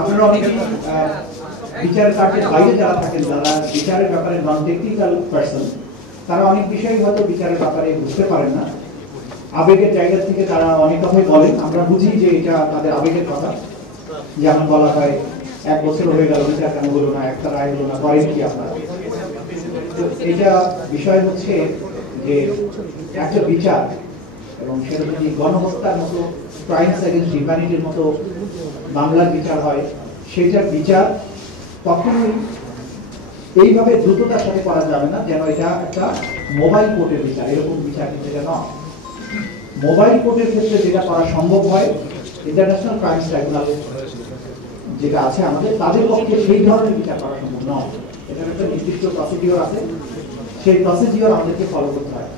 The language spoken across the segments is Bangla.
আপনারা অনেকেই বিচার কার্যের বাইরে যারা থাকেন, যারা বিচারের ব্যাপারে নন টেকনিক্যাল পার্সন, তারা অনেক বিষয় হয়তো বিচারের ব্যাপারে বুঝতে পারেন না। আবেগের জায়গা থেকে তারা অনেক কথাই বলেন, আমরা বুঝি যে এটা তাদের আবেগের কথা। যেমন বলা হয় 1 বছর হয়ে গেল বিচার কেন হলো না, একটা রায় হলো না, করেন কি আপনারা? এটা বিষয় হচ্ছে যে একটা বিচার, এবং সেটা যদি গণহত্যার মতো, ক্রাইমস এগেইনস্ট হিউম্যানিটির মতো মামলার বিচার হয়, সেটার বিচার কখনোই এইভাবে দ্রুততার সাথে করা যাবে না যেন এটা একটা মোবাইল কোর্টের বিচার। এরকম বিচার কিন্তু এটা নয়। মোবাইল কোর্টের ক্ষেত্রে যেটা করা সম্ভব হয়, ইন্টারন্যাশনাল ক্রাইমস ট্রাইব্যুনাল যেটা আছে আমাদের, তাদের পক্ষে সেই ধরনের বিচার করা সম্ভব নয়। এটার একটা নির্দিষ্ট প্রসিডিওর আছে, সেই প্রসিডিওর আমাদেরকে ফলো করতে হয়।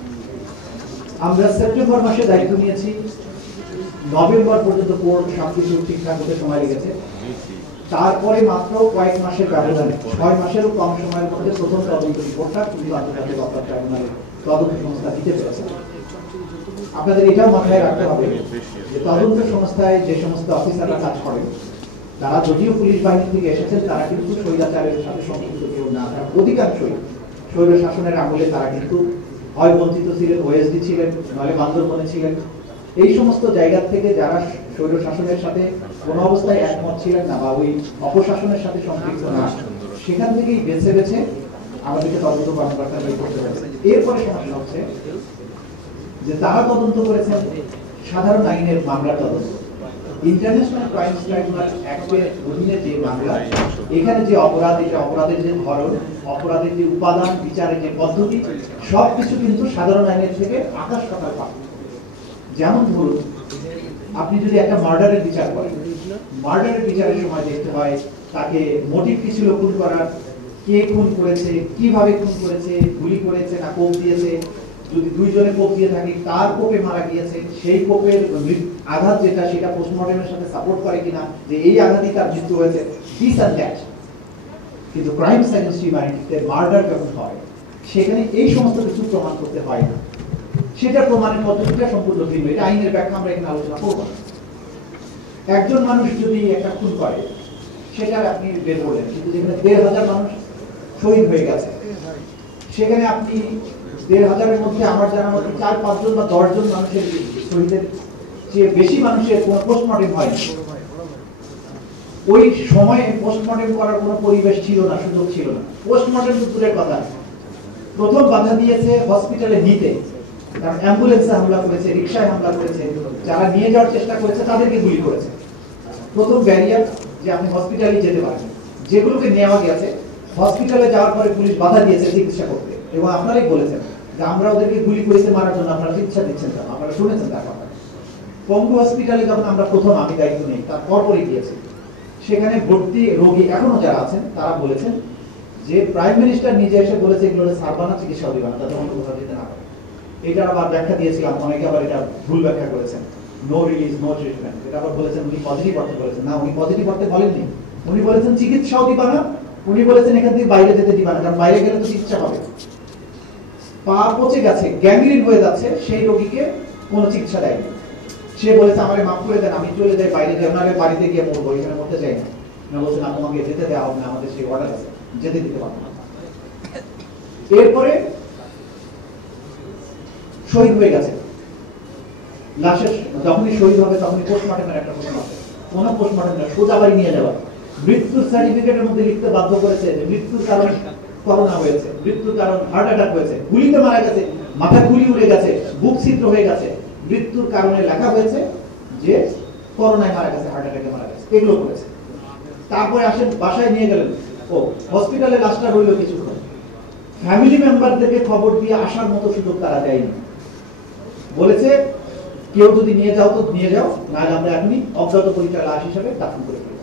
আমরা সেপ্টেম্বর মাসে দায়িত্ব নিয়েছি, নভেম্বর পর্যন্ত কোর্ট সবকিছু ঠিকঠাক হতে সময় লেগেছে। তারপরে মাত্র কয়েক মাসের ব্যবধানে, 6 মাসেরও কম সময়ের মধ্যে প্রথম তদন্ত রিপোর্টটা কিন্তু আন্তর্জাতিক অপরাধ ট্রাইব্যুনালের তদন্ত সংস্থা দিতে পেরেছে। আপনাদের এটাও মাথায় রাখতে হবে যে তদন্ত সংস্থায় যে সমস্ত অফিসাররা কাজ করেন, তারা যদিও পুলিশ বাহিনী থেকে এসেছেন, তারা কিন্তু স্বৈরাচারের সাথে সম্পৃক্ত কেউ না। তারা অধিকাংশই স্বৈর শাসনের আমলে তারা কিন্তু হয় বঞ্চিত ছিলেন, ওএসডি ছিলেন, নইলে বান্দরবনে ছিলেন। এই সমস্ত জায়গা থেকে যারা স্বৈর শাসনের সাথে কোনো অবস্থায় একমত ছিলেন না, বা ওই অপশাসনের সাথে সম্পৃক্ত না, সেখান থেকেই বেছে বেছে আমাদেরকে তদন্ত কর্মকর্তা নিয়োগ করতে হয়েছে। এরপরে সমস্যা হচ্ছে যে তারা তদন্ত করেছেন সাধারণ আইনের মামলার তদন্ত। ইন্টারন্যাশনাল ক্রাইমস ট্রাইব্যুনাল অ্যাক্টের অধীনে যে মামলা, এখানে যে অপরাধ, এটা অপরাধের যে ধরন, অপরাধের যে উপাদান, বিচারের যে পদ্ধতি, সবকিছু কিন্তু সাধারণ আইনের থেকে আকাশ পাতাল পার্থক্য। যেমন ধরুন, আপনি যদি একটা মার্ডারের বিচার করেন, মার্ডারের বিচারের সময় দেখতে হয় তাকে মোটিভ কি ছিল খুন করার, কে খুন করেছে, কিভাবে খুন করেছে, গুলি করেছে না কোপ দিয়েছে, যদি দুইজনে কোপ দিয়ে থাকে কার কোপে মারা গিয়েছে, সেই কোপের আঘাত যেটা সেটা পোস্টমর্টমের সাথে সাপোর্ট করে কিনা, যে এই আঘাতই তার মৃত্যু হয়েছে, দিস অ্যান্ড দ্যাট। কিন্তু ক্রাইমস এগেইনস্ট হিউম্যানিটিতে মার্ডার যখন হয়, সেখানে এই সমস্ত কিছু প্রমাণ করতে হয় না। সেটা প্রমাণের পদ্ধতিটা সম্পূর্ণ ভিন্ন। এটা আইনের ব্যাখ্যা আমরা এখানে আলোচনা করব না। একজন মানুষ যদি একটা খুন করে, সেটা আপনি বের করলেন, কিন্তু যেখানে 1,500 মানুষ শহীদ হয়ে গেছে, সেখানে আপনি 1,500-এর মধ্যে আমার জানা মতো 4-5 জন বা 10 জন মানুষের শহীদের চেয়ে বেশি মানুষের কোনো পোস্টমর্টেম হয়নি। ওই সময়ে পোস্টমর্টেম করার কোনো পরিবেশ ছিল না, সুযোগ ছিল না। পোস্টমর্টেম দূরের কথা, প্রথম বাধা দিয়েছে হসপিটালে নিতে, কারণ অ্যাম্বুলেন্সে হামলা করেছে, রিকশায় হামলা করেছে, যারা নিয়ে যাওয়ার চেষ্টা করেছে তাদেরকে গুলি করেছে। প্রথম ব্যারিয়ার যে আপনি হসপিটালে যেতে পারেন। যেগুলোকে নেওয়া গেছে, হসপিটালে যাওয়ার পরে পুলিশ বাধা দিয়েছে চিকিৎসা করতে, এবং আপনারাই বলেছেন যে আমরা ওদেরকে গুলি করেছে মারার জন্য, আপনারা চিকিৎসা দিচ্ছেন কেন? আপনারা শুনেছেন তার কথা। পঙ্গু হসপিটালে যখন আমরা প্রথম, আমি দায়িত্ব নেই, তার পরপরই গিয়েছি, সেখানে ভর্তি রোগী এখনো যারা আছেন তারা বলেছেন যে প্রাইম মিনিস্টার নিজে এসে বলেছে এগুলো সারবানা, চিকিৎসা দিবা না, তাদের অন্য কোথাও যেতে না পারে। এটা আবার ব্যাখ্যা দিয়েছিলাম, অনেকে আবার এটা ভুল ব্যাখ্যা করেছেন, নো রিলিজ নো ট্রিটমেন্ট। এটা আবার বলেছেন উনি পজিটিভ অর্থে বলেছেন, না উনি পজিটিভ অর্থে বলেননি। উনি বলেছেন চিকিৎসাও দিবা না, উনি বলেছেন এখান থেকে বাইরে যেতে দিবা না, কারণ বাইরে গেলে তো চিকিৎসা হবে। পা পচে গেছে, গ্যাংগ্রিন হয়ে যাচ্ছে, সেই রোগীকে কোনো চিকিৎসা দেয়নি। সে বলেছে আমাকে মাফ করে দেন, আমি চলে যাই বাইরে, যাই ওনাকে বাড়িতে গিয়ে মরবো, এখানে মরতে চাই না। না, বলছেন না তোমাকে যেতে দেওয়া হবে না, আমাদের সেই অর্ডার আছে, যেতে দিতে পারবো না। এরপরে শহীদ হয়ে গেছে, লাশের যখনই শহীদ হবে তখনই পোস্টমর্টমের একটা প্রশ্ন আছে। কোন পোস্টমর্টম না, সোজা বাড়ি নিয়ে যাওয়া। মৃত্যুর সার্টিফিকেটের মধ্যে লিখতে বাধ্য করেছে যে মৃত্যুর কারণ করোনা হয়েছে, মৃত্যুর কারণ হার্ট অ্যাটাক হয়েছে, গুলিতে মারা গেছে, মাথা গুলি উড়ে গেছে, বুক ছিদ্র হয়ে গেছে, মৃত্যুর কারণে লেখা হয়েছে যে করোনায় মারা গেছে, হার্ট অ্যাটাকে মারা গেছে, এগুলো করেছে। তারপরে আসেন বাসায় নিয়ে গেলেন, ও হসপিটালে লাশটা রইল কিছুক্ষণ, ফ্যামিলি মেম্বারদেরকে খবর দিয়ে আসার মতো সুযোগ তারা দেয়নি। বলেছে কেউ যদি নিয়ে যাও তো নিয়ে যাও, নাহলে আমরা এখনই অজ্ঞাত পরিচয় লাশ হিসাবে দাফন করে ফেলব।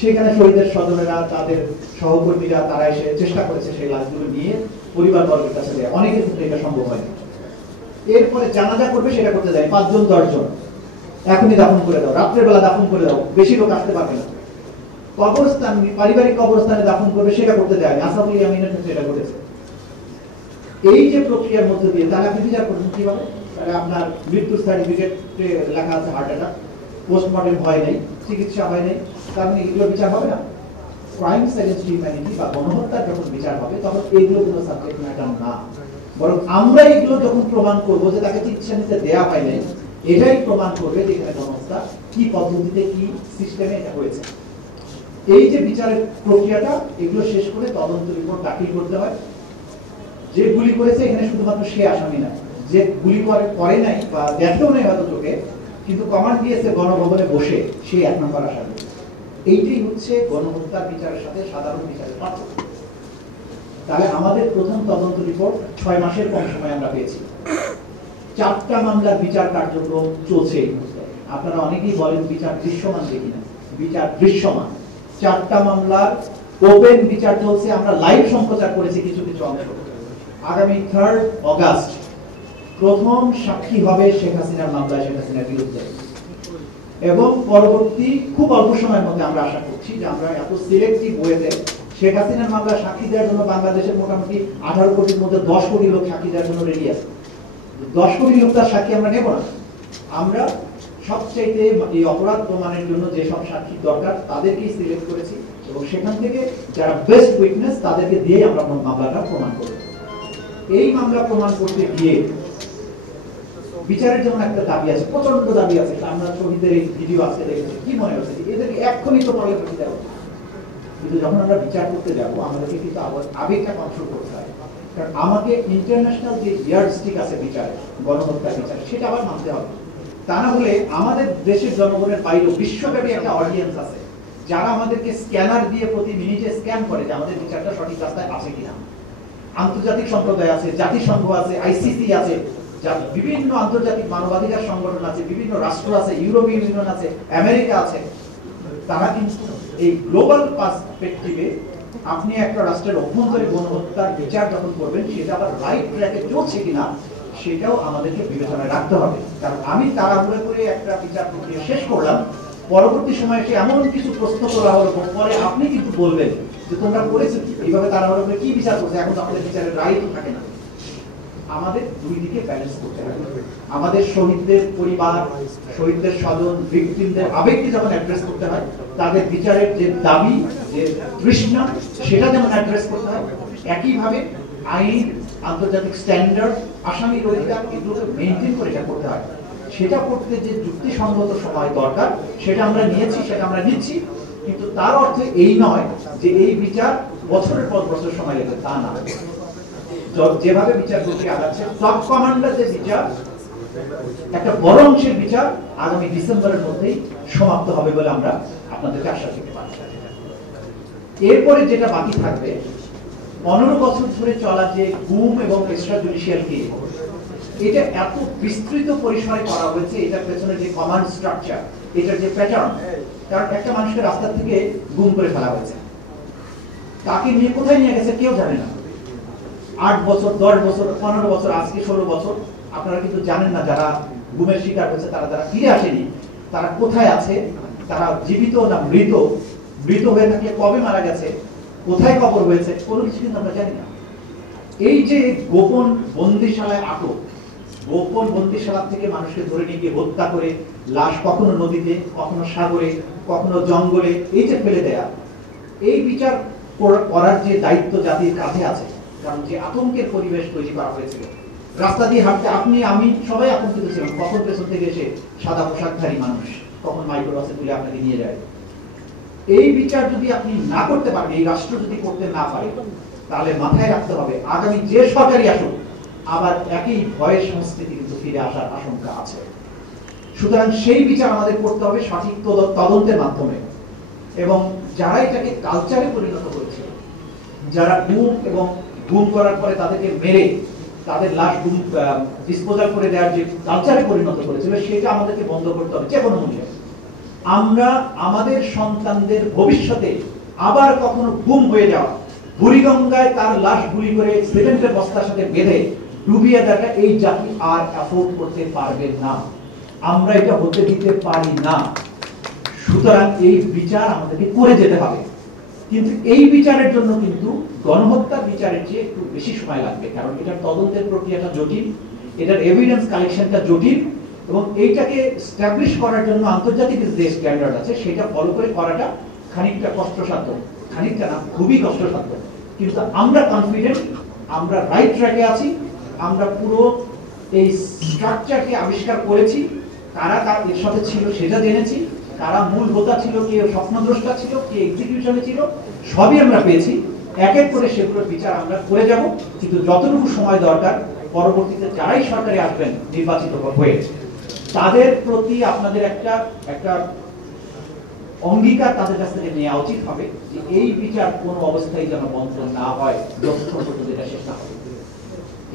সেখানে শহীদের স্বজনেরা, তাদের সহকর্মীরা, তারা এসে চেষ্টা করেছে সেই লাশগুলো নিয়ে পরিবার বর্গের কাছে দেয়। অনেকের ক্ষেত্রে এটা সম্ভব হয়নি। এরপরে জানাজা করবে, সেটা করতে যায় 5 জন 10 জন, এখনই দাফন করে দাও, রাত্রের বেলা দাফন করে দাও, বেশি লোক আসতে পারবে না। কবরস্থান, পারিবারিক কবরস্থানে দাফন করবে, সেটা করতে যায়। আসাফুল ইয়ামিনের ক্ষেত্রে এটা ঘটেছে। এই যে প্রক্রিয়ার মধ্যে দিয়ে তারা বিচার করবেন কিভাবে? আপনার মৃত্যুর সার্টিফিকেটে লেখা আছে হার্ট অ্যাটাক, পোস্টমর্টেম হয় নাই, চিকিৎসা হয় নাই, তার মানে এগুলো বিচার হবে না। ক্রাইমস এগেইনস্ট হিউম্যানিটি বা গণহত্যার যখন বিচার হবে তখন এইগুলো কোনো সাবজেক্ট ম্যাটার না, বরং আমরা এগুলো যখন প্রমাণ করব যে তাকে চিকিৎসা নিতে দেয়া হয় নাই, এটাই প্রমাণ করবে যে এখানে গণহত্যা কি পদ্ধতিতে কি সিস্টেমে এটা হয়েছে। এই যে বিচারের প্রক্রিয়াটা, এগুলো শেষ করে তদন্ত রিপোর্ট দাখিল করতে হয়। যে গুলি করেছে এখানে শুধুমাত্র সে আসামি না, যে গুলি করে নাই বা দেখেও নাই হয়তো চোখে, কিন্তু কমান্ড দিয়েছে গণভবনে বসে, সেই 1 নম্বর আসামি। এইটাই হচ্ছে গণহত্যার বিচারের সাথে সাধারণ বিচারের পার্থক্য। তাহলে আমাদের প্রথম তদন্ত রিপোর্ট 6 মাসের কম সময় আমরা পেয়েছি। 4টা মামলার বিচার কার্যক্রম চলছে এই মুহূর্তে। আপনারা অনেকেই বলেন বিচার দৃশ্যমান দেখি না, বিচার দৃশ্যমান। 4টা মামলার ওপেন বিচার চলছে, আমরা লাইভ সম্প্রচার করেছি কিছু কিছু অংশ। আগামী 3 অগাস্ট প্রথম সাক্ষী হবে শেখ হাসিনার মামলায় শেখ হাসিনার বিরুদ্ধে, এবং পরবর্তী খুব অল্প সময়ের মধ্যে আমরা আশা করছি যে আমরা এত সিলেক্টিভ ওয়েতে শেখ হাসিনার মামলা সাক্ষী দেওয়ার জন্য বাংলাদেশের মোটামুটি 18 কোটির মধ্যে 10 কোটি লোক সাক্ষী দেওয়ার জন্য রেডি আছে। 10 কোটি লোক তার সাক্ষী আমরা নেব না, আমরা সবচাইতে এই অপরাধ প্রমাণের জন্য যেসব সাক্ষী দরকার তাদেরকেই সিলেক্ট করেছি, এবং সেখান থেকে যারা বেস্ট উইটনেস তাদেরকে দিয়ে আমরা মামলাটা প্রমাণ করব। এই মামলা প্রমাণ করতে গিয়ে বিচারের জন্য একটা দাবি আছে, প্রচন্ড দাবি আছে। আমরা শহীদের এই ভিডিও আজকে দেখেছি, কি মনে হচ্ছে এদেরকে এক্ষুনি তো পড়লে ফাঁসি দেওয়া, কিন্তু যখন আমরা বিচার করতে যাব আমাদেরকে কিন্তু আবেগটা কন্ট্রোল করতে হয়। কারণ আমাকে ইন্টারন্যাশনাল যে ইয়ার্ডস্টিক আছে বিচারে, গণহত্যা বিচার, সেটা আবার মানতে হবে। তা না হলে আমাদের দেশের জনগণের বাইরেও বিশ্বব্যাপী একটা অডিয়েন্স আছে যারা আমাদেরকে স্ক্যানার দিয়ে প্রতি মিনিটে স্ক্যান করে যে আমাদের বিচারটা সঠিক রাস্তায় আছে কিনা। আন্তর্জাতিক সম্প্রদায় আছে, জাতিসংঘ আছে, আইসিসি আছে, বিভিন্ন আন্তর্জাতিক মানবাধিকার সংগঠন আছে, বিভিন্ন রাষ্ট্র আছে, ইউরোপিয়ান ইউনিয়ন আছে, আমেরিকা আছে। তারা কিন্তু এই গ্লোবাল পার্সপেক্টিভে আপনি একটা রাষ্ট্রের অভ্যন্তরে গণহত্যার বিচার যখন করবেন সেটা আবার রাইট ট্র্যাকে চলছে কিনা সেটাও আমাদেরকে বিবেচনায় রাখতে হবে। কারণ আমি তাড়াহুড়ো করে একটা বিচার প্রক্রিয়া শেষ করলাম, পরবর্তী সময়ে এসে এমন কিছু প্রশ্ন করা হলো, পরে আপনি কিন্তু বলবেন যে তোমরা করেছো কি, এইভাবে তাড়াহুড়ো করে কি বিচার করছে, এখন তো আমাদের বিচারের রাইট থাকে না। আমাদের দুই দিকে ব্যালেন্স করতে হবে। আমাদের শহীদদের পরিবার, শহীদদের স্বজন, ভিকটিমদের আবেগকে যখন অ্যাড্রেস করতে হয়, তাদের বিচারের যে দাবি, যে তৃষ্ণা, সেটা যেমন অ্যাড্রেস করতে হয়, একইভাবে আইন, আন্তর্জাতিক স্ট্যান্ডার্ড, আসামির অধিকার, এগুলোকে মেনটেন করে এটা করতে হয়। সেটা করতে যে যুক্তিসঙ্গত সময় দরকার সেটা আমরা নিয়েছি, সেটা আমরা নিচ্ছি, কিন্তু তার অর্থ এই নয় যে এই বিচার বছরের পর বছর সময় লাগবে, তা না। যেভাবে বিচার প্রক্রিয়া আগাচ্ছে, সব কমান্ডার যে বিচার, একটা বড় অংশের বিচার আগামী ডিসেম্বরের মধ্যেই সমাপ্ত হবে বলে আমরা আপনাদেরকে আশ্বাস দিতে পারি। এরপরে যেটা বাকি থাকবে, 15 বছর ধরে চলা যে গুম এবং এক্সট্রা জুডিশিয়াল কেস, এটা এত বিস্তৃত পরিসরে করা হয়েছে, এটার পেছনে যে কমান্ড স্ট্রাকচার, এটার যে প্যাটার্ন। কারণ একটা মানুষকে রাস্তা থেকে গুম করে ফেলা হয়েছে, তাকে নিয়ে কোথায় নিয়ে গেছে কেউ জানে না। 8 বছর, 10 বছর, 15 বছর, আজকে 16 বছর, আপনারা কিন্তু জানেন না যারা গুমের শিকার হয়েছে, তারা যারা ফিরে আসেনি, তারা কোথায় আছে, তারা জীবিত না মৃত, মৃত হয়ে থাকলে কবে মারা গেছে, কোথায় কবর হয়েছে, কোনো কিছু কিন্তু আমরা জানি না। এই যে গোপন বন্দিশালায় আটক, গোপন বন্দিশালা থেকে মানুষকে ধরে নিয়ে গিয়ে হত্যা করে লাশ কখনো নদীতে, কখনো সাগরে, কখনো জঙ্গলে, এই যে ফেলে দেয়া, এই বিচার করার যে দায়িত্ব জাতির কাঁধে আছে। কারণ যে আতঙ্কের পরিবেশ তৈরি করা হয়েছিল, রাস্তা দিয়ে হাঁটতে আপনি আমি সবাই আতঙ্কিত ছিলাম, কখন পেছন থেকে এসে সাদা পোশাকধারী মানুষ কখন মাইক্রোবাসে তুলে আপনাকে নিয়ে যায়। এই বিচার যদি আপনি না করতে পারেন, এই রাষ্ট্র যদি করতে না পারে, তাহলে মাথায় রাখতে হবে আগামী যে সরকারই আসুক আবার একই ভয়ের সংস্কৃতি কিন্তু ফিরে আসার আশঙ্কা আছে। সুতরাং সেই বিচার আমাদের করতে হবে সঠিক তদন্তের মাধ্যমে, এবং যারা এটাকে কালচারে পরিণত করেছিল, যারা গুম এবং গুম করার পরে তাদেরকে মেরে তাদের লাশ ডিসপোজাল করে দেওয়ার যে কালচারে পরিণত করেছিল, সেটা আমাদেরকে বন্ধ করতে হবে যে কোনো মূল্যে। আমরা আমাদের সন্তানদের ভবিষ্যতে আবার কখনো গুম হয়ে যাওয়া, বুড়িগঙ্গায় তার লাশ গুলি করে সিমেন্টের বস্তার সাথে বেঁধে ডুবিয়ে দেখা, এই জাতি আর অ্যাফোর্ড করতে পারবে না। আমরা এটা হতে দিতে পারি না। সুতরাং এই বিচার আমাদেরকে করে যেতে হবে, কিন্তু এই বিচারের জন্য কিন্তু গণহত্যার বিচারের চেয়ে একটু বেশি সময় লাগবে। কারণ এটার তদন্তের প্রক্রিয়াটা জটিল, এটার এভিডেন্স কালেকশনটা জটিল, এবং এইটাকে স্ট্যাবলিশ করার জন্য আন্তর্জাতিক যে স্ট্যান্ডার্ড আছে সেটা ফলো করে করাটা খানিকটা কষ্টসাধ্য, খানিকটা না খুবই কষ্টসাধ্য, কিন্তু আমরা কনফিডেন্ট, আমরা রাইট ট্র্যাকে আছি। আমরা পুরো এই স্ট্রাকচারকে আবিষ্কার করেছি, কারা কার এর সাথে ছিল সেটা জেনেছি, কারা মূল হোতা ছিল, কে স্বপ্নদ্রষ্টা ছিল, কে এক্সিকিউশনে ছিল, সবই আমরা পেয়েছি। এক এক করে সেগুলোর বিচার আমরা করে যাব, কিন্তু যতটুকু সময় দরকার পরবর্তীতে যারাই সরকারে আসবেন নির্বাচিত হয়ে তাদের প্রতি আপনাদের একটা একটা অঙ্গীকার তাদের কাছ থেকে নেওয়া উচিত হবে যে এই বিচার কোনো অবস্থায় যেন বন্ধ না হয়, যতক্ষণ পর্যন্ত এটা শেষ না হবে।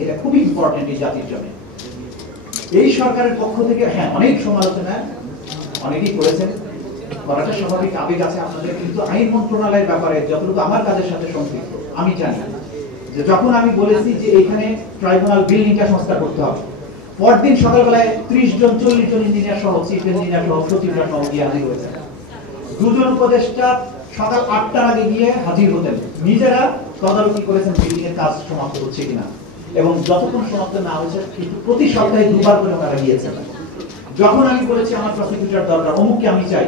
এটা খুবই ইম্পর্টেন্ট এই জাতির জন্য। এই সরকারের পক্ষ থেকে হ্যাঁ অনেক সমালোচনা অনেকেই করেছেন, করাটা স্বাভাবিক, আবেগ আছে আপনাদের, কিন্তু আইন মন্ত্রণালয়ের ব্যাপারে যতটুকু আমার কাজের সাথে সম্পৃক্ত আমি জানি যে যখন আমি বলেছি যে এখানে ট্রাইব্যুনাল বিল্ডিংটা সংস্কার করতে হবে, পরদিন সকালবেলায় 30 জন 40 জন ইঞ্জিনিয়ার সহ, চিফ ইঞ্জিনিয়ার সহ, সচিবরা সহ গিয়ে হাজির হয়েছে। দুজন উপদেষ্টা সকাল 8টার আগে গিয়ে হাজির হতেন, নিজেরা তদারকি করেছেন বিল্ডিং এর কাজ সমাপ্ত হচ্ছে কিনা, এবং যতক্ষণ সমাপ্ত না হয়েছে কিন্তু প্রতি সপ্তাহে দুবার করে তারা গিয়েছেন। যখন আমি বলেছি আমার প্রসিকিউটর দরকার, অমুককে আমি চাই,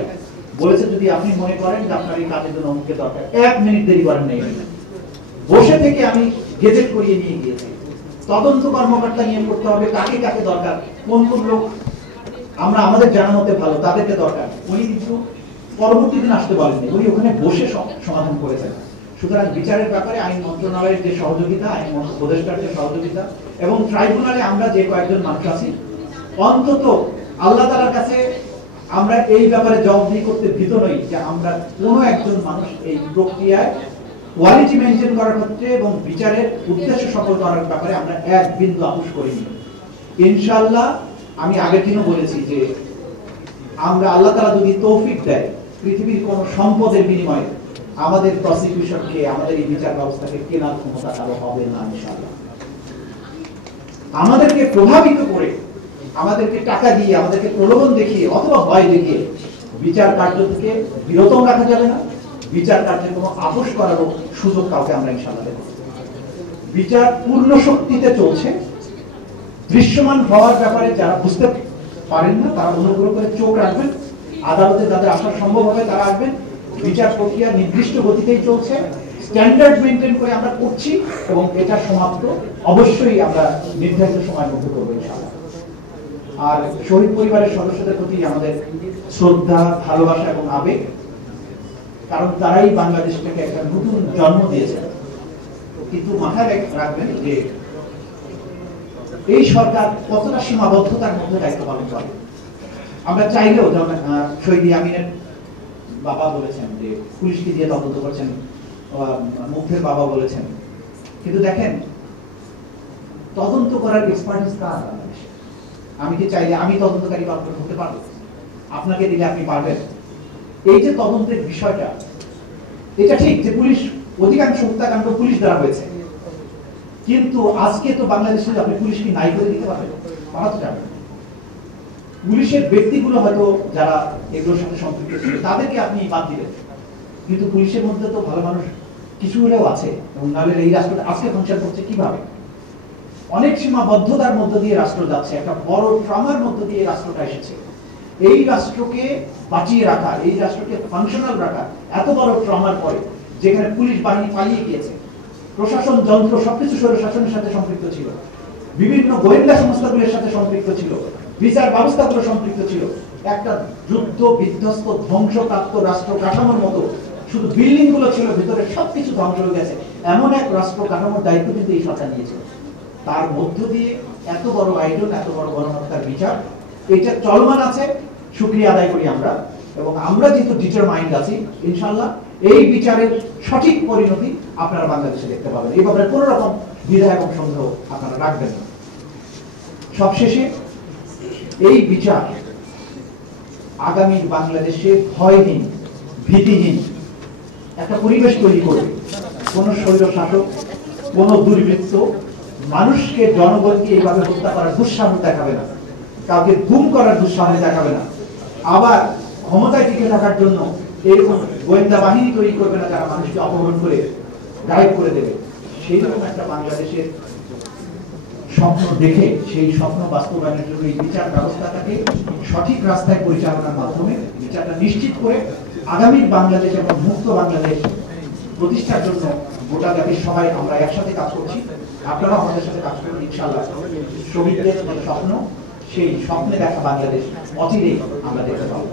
বলেছে যদি আপনি মনে করেন যে আপনার এই কাজের জন্য অমুককে দরকার, 1 মিনিট দেরি করেন নেই, বসে থেকে আমি গেজেট করিয়ে নিয়ে গিয়েছি। তদন্ত কর্মকর্তা নিয়ে করতে হবে, কাকে কাকে দরকার, কোন কোন লোক আমরা আমাদের জানা মতে ভালো তাদেরকে দরকার। উনি কিন্তু পরবর্তী দিন আসতে বলেননি, উনি ওখানে বসে সমাধান করেছেন। সুতরাং বিচারের ব্যাপারে আইন মন্ত্রণালয়ের যে সহযোগিতা, আইন উপদেষ্টার যে সহযোগিতা, এবং ট্রাইব্যুনালে আমরা যে কয়েকজন মানুষ আছি, অন্তত আল্লাহ তাআলার কাছে আমরা এই ব্যাপারে জবাবদিহি করতে ভীত নই যে আমরা কোনো একজন মানুষ এই প্রক্রিয়ায় কোয়ালিটি মেনটেন করার ক্ষেত্রে এবং বিচারের উদ্দেশ্য সফল করার ব্যাপারে আমরা এক বিন্দু আপোষ করিনি। ইনশাআল্লাহ আমি আগের দিনও বলেছি যে আমরা আল্লাহ তাআলা যদি তৌফিক দেয়, পৃথিবীর কোন সম্পদের বিনিময়ে আমাদের প্রসিকিউশনকে, আমাদের এই বিচার ব্যবস্থাকে কেনার ক্ষমতা কারো হবে না ইনশাআল্লাহ। আমাদেরকে প্রভাবিত করে, আমাদেরকে টাকা দিয়ে, আমাদেরকে প্রলোভন দেখিয়ে অথবা ভয় দেখিয়ে বিচার কার্য থেকে বিরত রাখা যাবে না। বিচার কার্যের কোনো আপোষ করারও সুযোগ কাউকে আমরা ইনশাআল্লাহ দেব। বিচার পূর্ণ শক্তিতে চলছে। দৃশ্যমান হওয়ার ব্যাপারে যারা বুঝতে পারেন না তারা অনুগ্রহ করে চোখ রাখবেন, আদালতে যাদের আসা সম্ভব হবে তারা আসবেন। বিচার প্রক্রিয়া নির্দিষ্ট গতিতেই চলছে, স্ট্যান্ডার্ড মেনটেন করে আমরা করছি, এবং এটা সমাপ্ত অবশ্যই আমরা নির্ধারিত সময়ের মধ্যে করবো ইনশাআল্লাহ। আর শহীদ পরিবারের সদস্যদের প্রতি আমাদের শ্রদ্ধা, ভালোবাসা এবং আবেগ, কারণ তারাই বাংলাদেশটাকে একটা নতুন জন্ম দিয়েছে। কিন্তু মাথায় রাখবেন যে এই সরকার কতটা সীমাবদ্ধতার মধ্যে দায়িত্ব পালন করে। আমরা চাইলেও, যেমন শহীদ ইয়ামিনের বাবা বলেছেন যে পুলিশকে দিয়ে তদন্ত করছেন, মুগ্ধের বাবা বলেছেন, কিন্তু দেখেন তদন্ত করার এক্সপার্টিস কার বাংলাদেশে? আমি কি চাইলে আমি তদন্তকারী হতে পারবো? আপনাকে দিলে আপনি পারবেন? এই যে তদন্তের বিষয়টা, এটা ঠিক যে পুলিশ অধিকাংশ হত্যাকাণ্ড পুলিশ দ্বারা হয়েছে, কিন্তু আজকে তো বাংলাদেশে আপনি পুলিশ কি নাই করে দিতে পারবেন? পারাতে যাবেন। পুলিশের ব্যক্তিগুলো হয়তো যারা এগুলোর সাথে সম্পৃক্ত ছিল তাদেরকে আপনি বাদ দিলেন, কিন্তু পুলিশের মধ্যে তো ভালো মানুষ কিছু হলেও আছে, এবং নাহলে এই রাষ্ট্রটা আজকে ফাংশন করছে কিভাবে? অনেক সীমাবদ্ধতার মধ্য দিয়ে রাষ্ট্র যাচ্ছে, একটা বড় ট্রমার মধ্য দিয়ে রাষ্ট্রটা এসেছে। এই রাষ্ট্রকে বাঁচিয়ে রাখা, এই রাষ্ট্রকে ফাংশনাল রাখা এত বড় ট্রমার পরে, যেখানে পুলিশ বাহিনী পালিয়ে গিয়েছে, প্রশাসন যন্ত্র সবকিছু স্বৈরশাসনের সাথে সম্পৃক্ত ছিল, বিভিন্ন গোয়েন্দা সংস্থাগুলোর সাথে সম্পৃক্ত ছিল, বিচার ব্যবস্থাগুলো সম্পৃক্ত ছিল, একটা যুদ্ধ বিধ্বস্ত ধ্বংসপ্রাপ্ত রাষ্ট্র কাঠামোর মতো শুধু বিল্ডিং গুলো ছিল, ভিতরে সবকিছু ধ্বংস হয়ে গেছে, এমন এক রাষ্ট্র কাঠামোর দায়িত্ব কিন্তু এই সরকার নিয়েছিল। তার মধ্য দিয়ে এত বড় আয়োজন, এত বড় গণহত্যার বিচার, এটা চলমান আছে। শুকরিয়া আদায় করি আমরা, এবং আমরা যেহেতু ডিটারমাইন্ড আছি, ইনশাআল্লাহ এই বিচারের সঠিক পরিণতি আপনারা বাংলাদেশে দেখতে পাবেন। এই ব্যাপারে কোনো রকম দ্বিধা এবং সন্দেহ আপনারা রাখবেন না। সবশেষে এই বিচার আগামী বাংলাদেশে ভয়হীন, ভীতিহীন একটা পরিবেশ তৈরি করবে। কোন স্বৈরশাসক, কোন দুর্বৃত্ত মানুষকে, জনগণকে এইভাবে হত্যা করার দুঃসাহস দেখাবে না, কাউকে গুম করার দুঃসাহস দেখাবে না, আবার ক্ষমতায় টিকে থাকার জন্য এরকম গোয়েন্দা বাহিনী তৈরি করবে না যারা মানুষকে অপহরণ করে গায়েব করে দেবে। সেই রকম একটা বাংলাদেশের স্বপ্ন দেখে সেই স্বপ্ন বাস্তবায়নের জন্য এই বিচার ব্যবস্থাটাকে সঠিক রাস্তায় পরিচালনার মাধ্যমে বিচারটা নিশ্চিত করে আগামীর বাংলাদেশ এবং মুক্ত বাংলাদেশ প্রতিষ্ঠার জন্য গোটা জাতির সবাই আমরা একসাথে কাজ করছি। আপনারাও আমাদের সাথে কাজ করুন, ইনশাআল্লাহ শহীদদের যে স্বপ্ন, সেই স্বপ্নে দেখা বাংলাদেশ অচিরেই আমরা দেখতে পাবো।